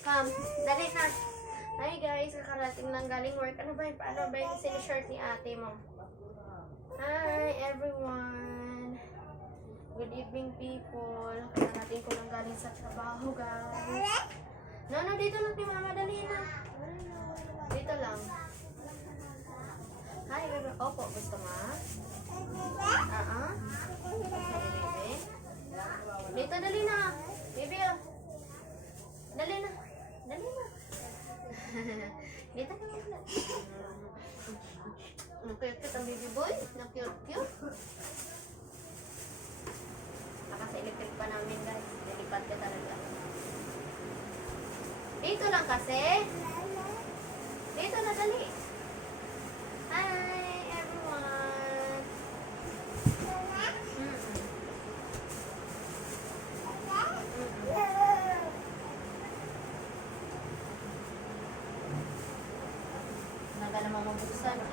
Come, dali na. Hi guys, kakarating lang galing work. Ano ba yung sinishort ni ate mo? Hi everyone. Good evening people. Kakarating ko lang galing sa trabaho guys. No, dito lang ni mama. Dali na. Dito lang. Hi, bebe. Opo, gusto mo? Sorry, bebe. Dito, dali na. Bebe, oh. Dali na. Dali na. Dito na. Cute-cute ang baby boy. Cute-cute. Nakasa electric pa namin guys. Nilipad ka talaga. Dito lang kasi. Dito na dali. Hi everyone. Naga naman mabuksan eh.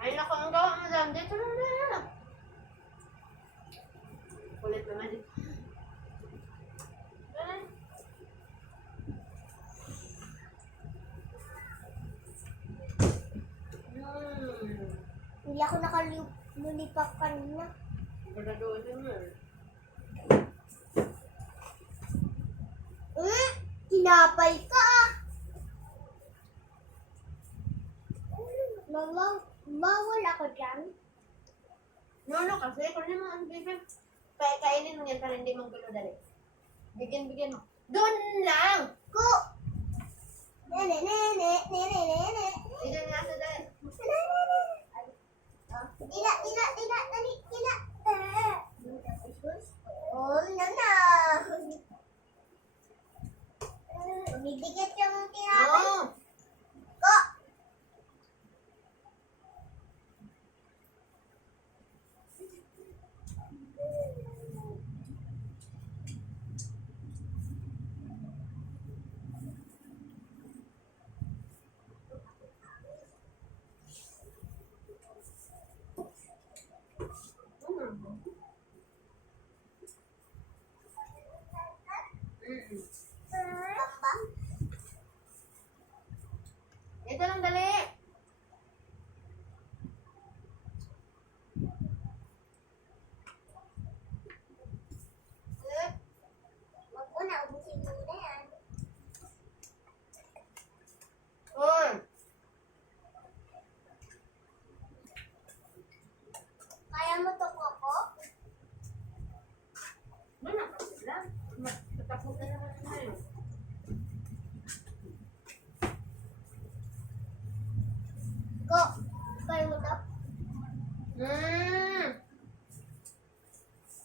Ay, naku, ang gawa mo dyan. Dito lang na. Kulit naman. Hindi ako nakalulipap kanina. Pagkadoon din mo. Tinapay ka. Bawal ako dyan. No, kasi kung naman ang bibig, kainin mo yan para hindi maggulo dali. Bigyan mo. Doon lang! Ko! Nene. Bigyan nga sa dali. Tila. Oh, nana. Bibigyan yung tinapay. Oo! Ko! Bambang. Ito lang dali. Wag mo na, ubusin mo na yan. Kaya mo to, Coco? Doon lang kasi lang. Tapos na naman tayo. Ko, kaya mo to?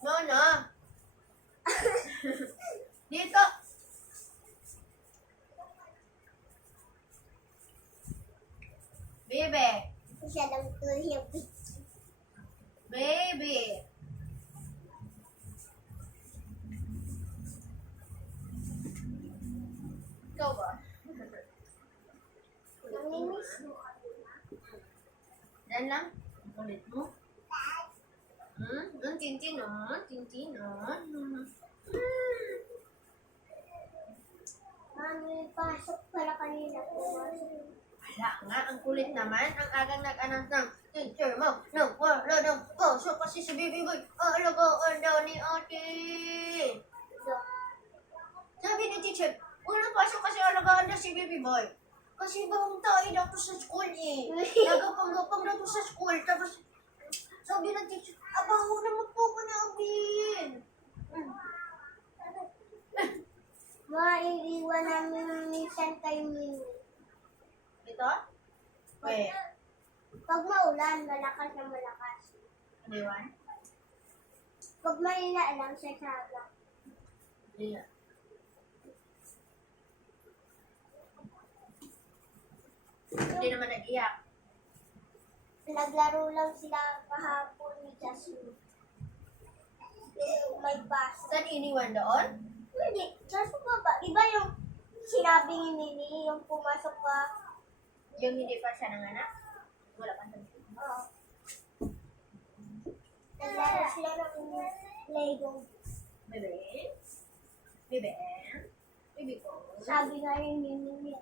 No. Dito. Baby. Siya lang tuliyap. Baby. Ikaw ba? Namimiss mo kanina. Dan lang. Ulit mo. Tintin. Mami, pasok pala kanina. Wala nga, ang kulit naman. Ang agang nag-announce ng teacher mo. Wala ng pasok kasi si Baby Boy. Alagaan daw ni ate. Sabi ni teacher, wala pasok kasi alagaan daw si Baby Boy. Kasi bang tayo daw to sa school eh. Nagapang-gapang daw to sa school. Tapos, sabi ng teacher, abaho naman po ko na agin. Maiiwan namin minsan kay Mimi. Ito? Wait. Pag maulan, malakas na malakas. Ano yun? Pag mahina lang sa saga. Yeah. Hindi naman nag-iyak. Naglaro lang sila kahapon ni Jasmine. Yung may bus. Saan iniwan doon? Hindi, sa baba. Iba yung sinabi ni Nini, yung pumasok ka. Yung hindi pa siya nanganak? Wala pa siya. Oo. Naglaro sila ng Lego. Bebe? Bebe? Bebe ko? Sabi nga yung Nini niya.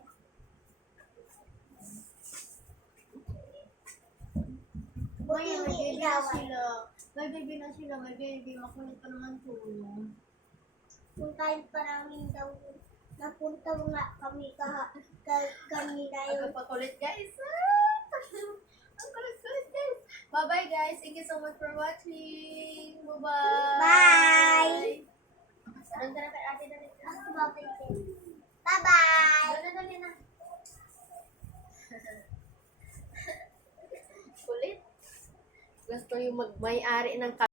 May Buti hindi baby na inawan. sila. May baby na sila. May baby. Makulit pa naman tulong. Kung kahit paraming daw, napunta nga kami kanina yung Agpapakulit guys. Ah! Ang kulit-kulit guys. Bye-bye guys. Thank you so much for watching. Bye-bye. Bye! Sarang ka na kay ate na rin. Bye-bye! Dali na. Kulit. Gusto yung may-ari ng